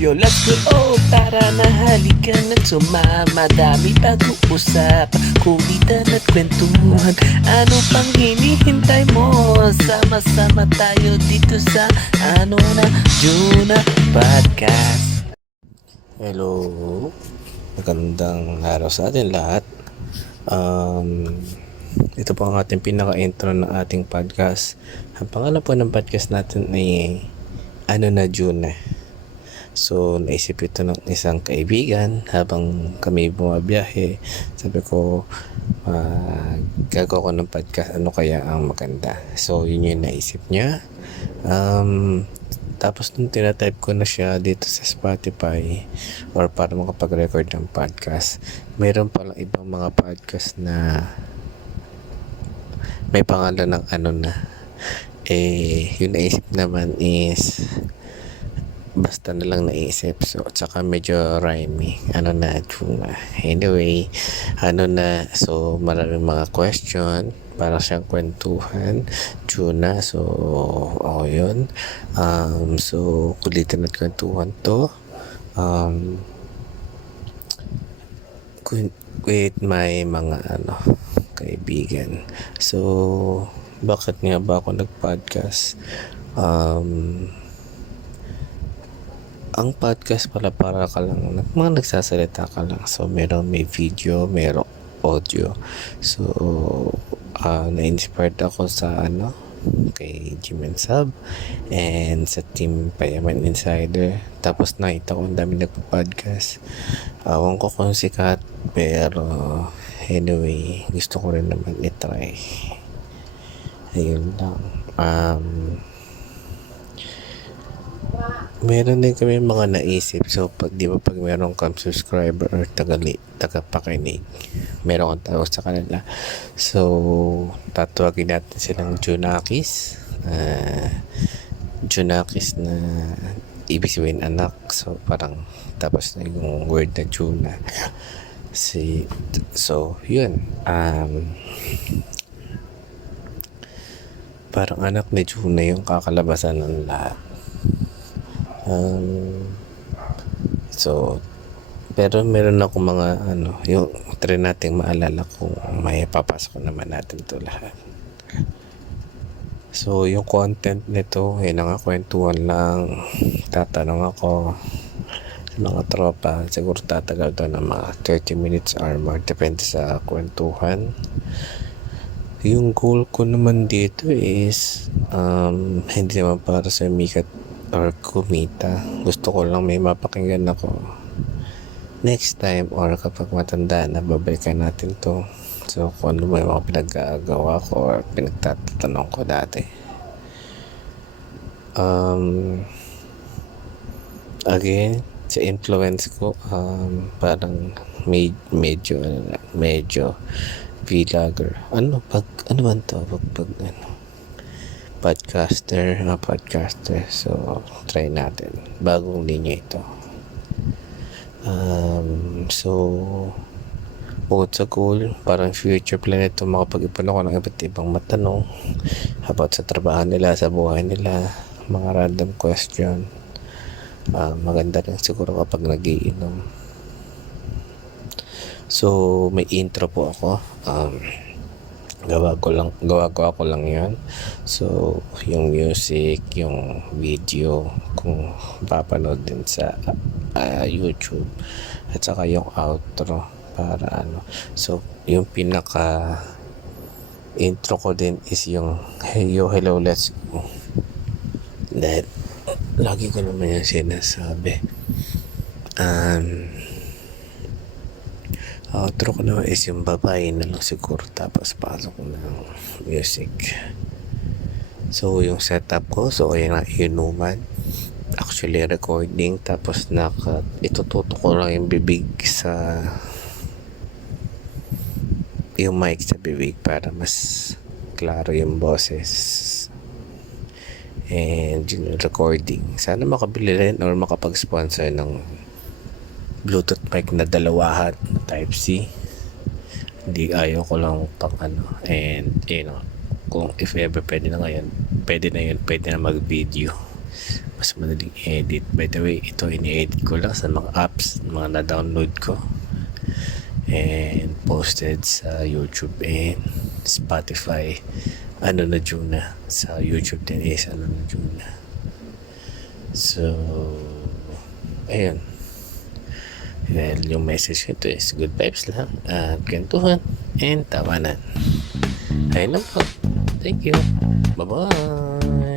Yo, let's go! Oh, tara na halika na sumama. Dami pag-uusap, kulitan at kwentuhan. Ano pang hinihintay mo? Sama-sama tayo dito sa Juna Podcast. Hello, magandang araw sa atin lahat. Ito po ang ating pinaka-intro ng ating podcast. Ang pangalan po ng podcast natin ay Juna. So, naisip ito ng isang kaibigan habang kami bumabiyahe. Sabi ko, gagawa ko ng podcast, ano kaya ang maganda. So, yun yung naisip niya. Tapos nung tinatype ko na siya dito sa Spotify or para makapag-record ng podcast, mayroon palang ibang mga podcast na may pangalan ng yung naisip naman is basta na lang naisip. So, at saka medyo rhyming. Juna. Anyway, so maraming mga question para siyang kwentuhan. Juna. So, ako yun. So, kulitin at kwentuhan to. With my mga kaibigan. So, bakit nga ba ako nag-podcast? Ang podcast pala para ka lang, mga nagsasalita ka lang. So, may video, merong audio. So, na-inspired ako sa kay Jim and Sab and sa Team Payaman Insider. Tapos nakita ko ang dami nagpa-podcast. Awan ko kung sikat, pero anyway, gusto ko rin naman i-try. Ayun lang. Meron din kami mga naisip. So, pag meron kang subscriber or tagapakinig, meron kang tawag sa kanila. So, tatawagin natin silang Junakis. Junakis na ibig sabihin anak. So, parang tapos na yung word na Juna. So, yun. Parang anak ni Juna yung kakalabasan ng lahat. So, pero meron ako mga yung try nating maalala kung may papasok naman natin to lahat. So, yung content nito ay kwentuhan lang. Tatanong ako sa mga tropa. Siguro tatagal to ng mga 30 minutes or more. Depende sa kwentuhan. Yung goal ko naman dito is hindi naman para sa mikat or kumita. Gusto ko lang may mapakinggan ako next time or kapag matanda na babalikan natin to. So kung may mga pinag-aagawa ko or pinagtatanong ko dati. Again, sa influence ko parang medyo vlogger. Podcaster. So, try natin. Bagong linya ito. So, bukod sa goal, parang future plan ito, makapag-ipon ako ng iba't ibang matanong about sa trabaho nila, sa buhay nila, mga random question. Maganda rin siguro kapag nagiinom. So, may intro po ako. Gawa ko ako lang yan. So, yung music, yung video, kung papanood din sa YouTube, at saka yung outro para So, yung pinaka intro ko din is yung hello, let's go. Dahil lagi ko naman yung sinasabi. Outro ko naman is yung babae na lang siguro, tapos pasok ko ng music. So, yung setup ko, so yung inuman, actually recording, tapos itututo ko lang yung bibig sa yung mic sa bibig para mas klaro yung boses. And yung recording, sana makabili rin or makapag-sponsor ng Bluetooth mic na dalawahan na Type-C. Hindi, ayaw ko lang pang and kung if ever pwede na yun, pwede na mag-video. mas madaling edit. By the way, ito ini-edit ko lang sa mga apps, mga na-download ko and posted sa YouTube and Spotify. Ano na Juna sa YouTube din is ano na Juna. So ayun, well, yung message nito is good vibes lang at kwentuhan and tawanan. Ayun lang po. Thank you. Bye bye.